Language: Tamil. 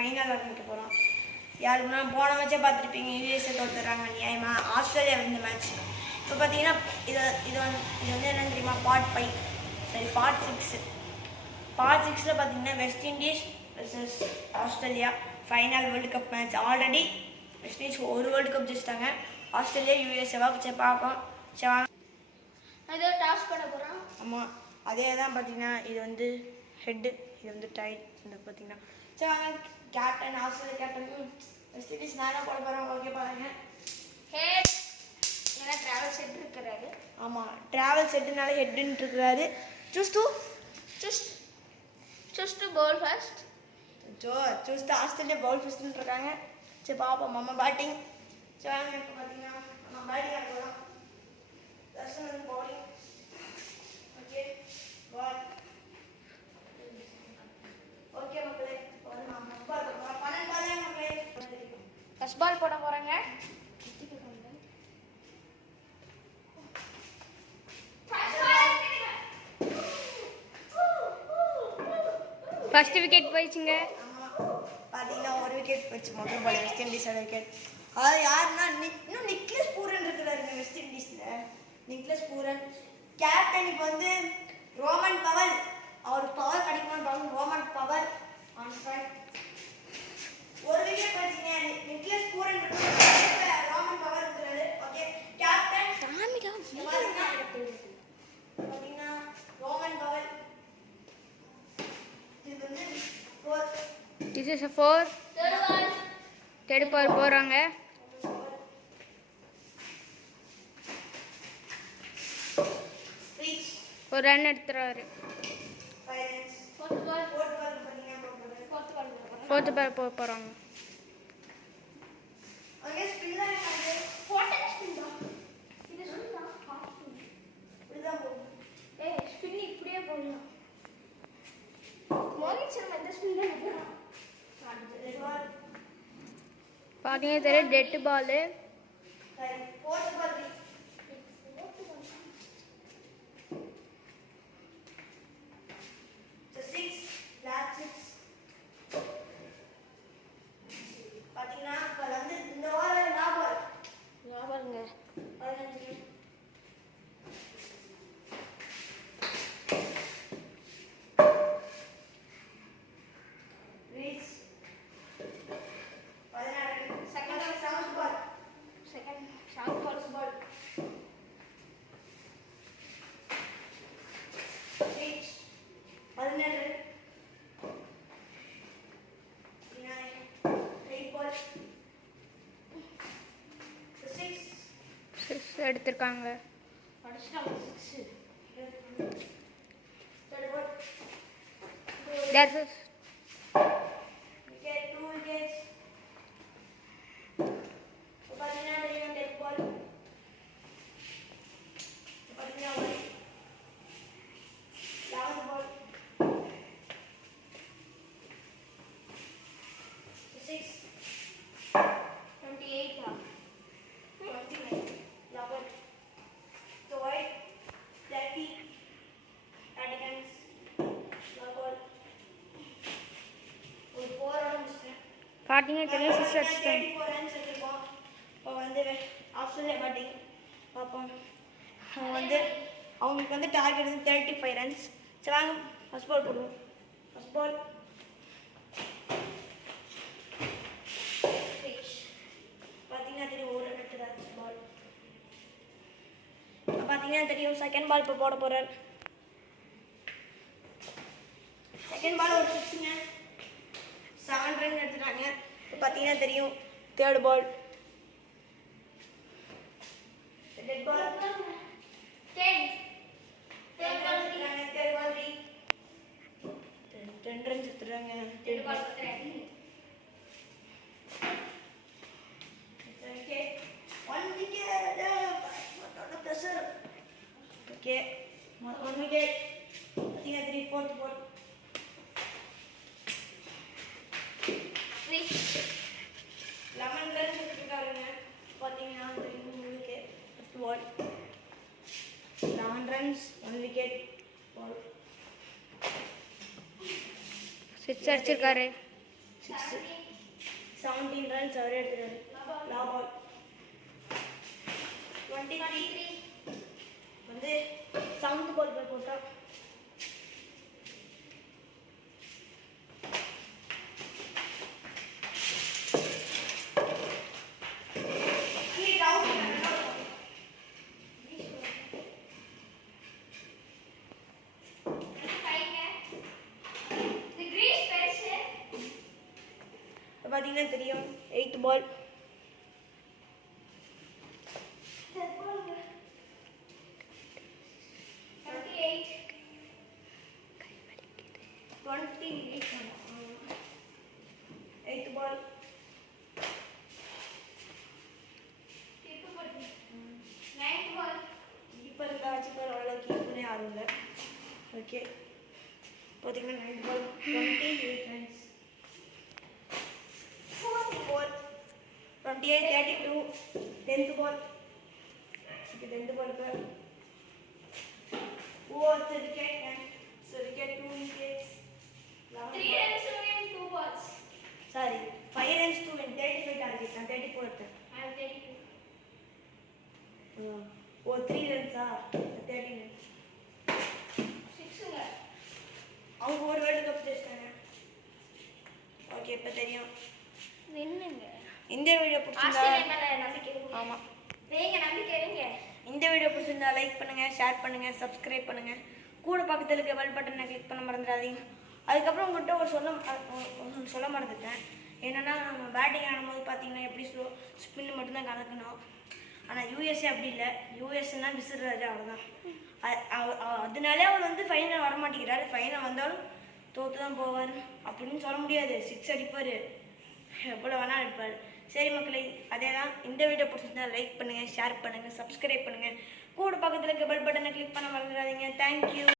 ஃபைனல் ஆரம்பிக்க போகிறோம். யாருக்குன்னா போன மேட்சே பார்த்துருப்பீங்க, யூஎஸ்ஏ தோத்துறாங்க நியாயமாக. ஆஸ்திரேலியா இந்த மேட்ச். இப்போ பார்த்தீங்கன்னா இது வந்து என்னென்னு தெரியுமா, பார்ட் 5 சரி பார்ட் 6. பார்ட் 6ல் பார்த்தீங்கன்னா west Indies versus Australia final world cup match. Already west Indies ஒரு வேர்ல்டு கப் ஜெயிச்சிட்டாங்க. ஆஸ்திரேலியா யூஎஸ்ஏவா சரி பார்ப்போம். சரி வாங்க ஏதோ டாஸ் பண்ண போகிறோம். ஆமாம், அதே தான் பார்த்தீங்கன்னா இது வந்து ஹெட்டு, இது வந்து டைட். இந்த பார்த்தீங்கன்னா சரி வாங்க. Captain Australia captain west Indies நான் தான் போட போகிறேன். ஓகே பாருங்க. ஹெட் ஏன்னா ட்ராவல் செட் இருக்கிறாரு. ஆமாம், ட்ராவல் செட்டுனால ஹெட்டுன்னு இருக்கிறாரு. Choose to bowl first. Choose to Australia bowl ஃபர்ஸ்ட்னு இருக்காங்க. சரி பார்ப்போம். நம்ம பேட்டிங். சரி வாங்க. இப்போ பார்த்தீங்கன்னா நம்ம பேட்டிங் ஆட போகிறோம். தர்ஷன் வந்து பவுலிங். ஓகே பால். ஓகே மக்களே, இப்போ வந்து நம்ம ஃபர்ஸ்ட் பால் போட போகிறோம். 12 பால் மக்களே. ஃபர்ஸ்ட் பால் போட போகிறாங்க. ஃபர்ஸ்ட் விக்கெட் போயிடுச்சுங்க. பார்த்தீங்கன்னா ஒரு விக்கெட் போயிடுச்சு. முதல் பால் வெஸ்ட் இண்டீஸோட விக்கெட். அது யாருன்னா இன்னும் நிக்லஸ் பூரன் இருக்கிறாருங்க வெஸ்ட் இண்டீஸில். Nicholas Pooran captain. இப்போ வந்து ரோமன் பவல், அவருக்கு பவர் கிடைக்குமான்னு பார்க்கணும். Rovman power on strike. ஒரு விக்கெட் போயிடுச்சுங்க. நிக்லஸ் பூரன் இருக்கிறாரு, ரோமன் பவர் இருக்கிறாரு. ஓகே கேப்டன் பார்த்தீங்கன்னா ரோமன் பவல். இது வந்து 4. This is 4. தேர்ட் பால் போகிறாங்க. ஒரு ரன் எடுத்துறாரு. ஃபோர்த் பால் போக போகிறாங்க. பார்த்தீங்கன்னா தெரியும் டெட் பாலு. எடுத்திருக்காங்க. பார்த்தீங்கன்னா தெரியும் 6 அடிச்சிட்டாங்க. இப்போ வந்து ஆஸ்திரேலியா பேட்டிங் பார்ப்போம். அவங்களுக்கு வந்து டார்கெட் வந்து 35 ரன்ஸ். சரி வாங்க ஃபர்ஸ்ட் பால் போடுவோம். ஃபர்ஸ்ட் பால் பார்த்தீங்கன்னா தெரியும் ஒரு ரன் எடுத்துறாரு. ஃபர்ஸ்ட் பால் பார்த்தீங்கன்னா தெரியும். செகண்ட் பால் இப்போ போட போகிறார். செகண்ட் பால் ஒரு 6ங்க. 7 ரன் எடுத்துட்டாங்க. இப்போ பார்த்தீங்கன்னா தெரியும் third ball. Dead ball 10 runs எடுத்துறாங்க. Third ball okay 1 wicket. Okay 1 wicket. பார்த்தீங்கன்னா 3 4th பால் 11 ரன்ஸ் எடுத்துருக்காருங்க. பார்த்தீங்கன்னா தெரியும் உங்களுக்கு ஃபர்ஸ்ட் பால் 11 ரன்ஸ் 1 விக்கெட் பால். 6 அடிச்சிருக்காரு. 17 runs அவர் எடுத்துட்டாரு. லாப் பால் 23 வந்து 7th பால் போய் போட்டா பார்த்தீங்கன்னா தெரியும் 8th பால் 8th பால் 9th பால் இப்போ இருந்தா வச்சுப்பார் அவ்வளோ கீப்பரே யாரும் இல்லை ஓகே பார்த்தீங்கன்னா 9th ball 28 runs 4 28 32 10th ball okay 10th ball per fourth wicket and so wicket 2 wickets 3 runs to win 2 balls sorry 5 runs to win 35 target and 34th I am 32 oh 3 runs 13 runs 6 அவங்க ஒரு வேர்ல்ட் கப் ஜெயிச்சாங்க ஓகே இப்போ தெரியும் நின்னுங்க. இந்த வீடியோ பிடிச்சிருந்தா ஆமாம் இந்த வீடியோ பிடிச்சிருந்தா லைக் பண்ணுங்கள் ஷேர் பண்ணுங்கள் சப்ஸ்கிரைப் பண்ணுங்கள் கூட பக்கத்தில் இருக்க பெல் பட்டனை கிளிக் பண்ண மறந்துடாதீங்க அதுக்கப்புறம் உங்கள்கிட்ட ஒரு சொல்ல மறந்துட்டேன் என்னென்னா நம்ம பேட்டிங் ஆடும்போது பார்த்தீங்கன்னா எப்படி ஸ்பின்னு மட்டும்தான் கலக்கணும் ஆனால் யூஎஸ்ஏ அப்படி இல்லை யூஎஸ்ஏன்னா விசிறாரு அவ்வளோதான் அதனாலே அவர் வந்து ஃபைனல் வரமாட்டேங்கிறாரு ஃபைனல் வந்தாலும் தோற்று தான் போவார் அப்படின்னு சொல்ல முடியாது 6 அடிப்பார் எவ்வளோ வேணால் இருப்பார் சரி மக்களே அதே தான் இந்த வீடியோ பிடிச்சிருந்தா லைக் பண்ணுங்கள் ஷேர் பண்ணுங்கள் சப்ஸ்கிரைப் பண்ணுங்கள் கூட பக்கத்தில் இருக்க பெல் பட்டனை கிளிக் பண்ண மறந்துடாதீங்க தேங்க்யூ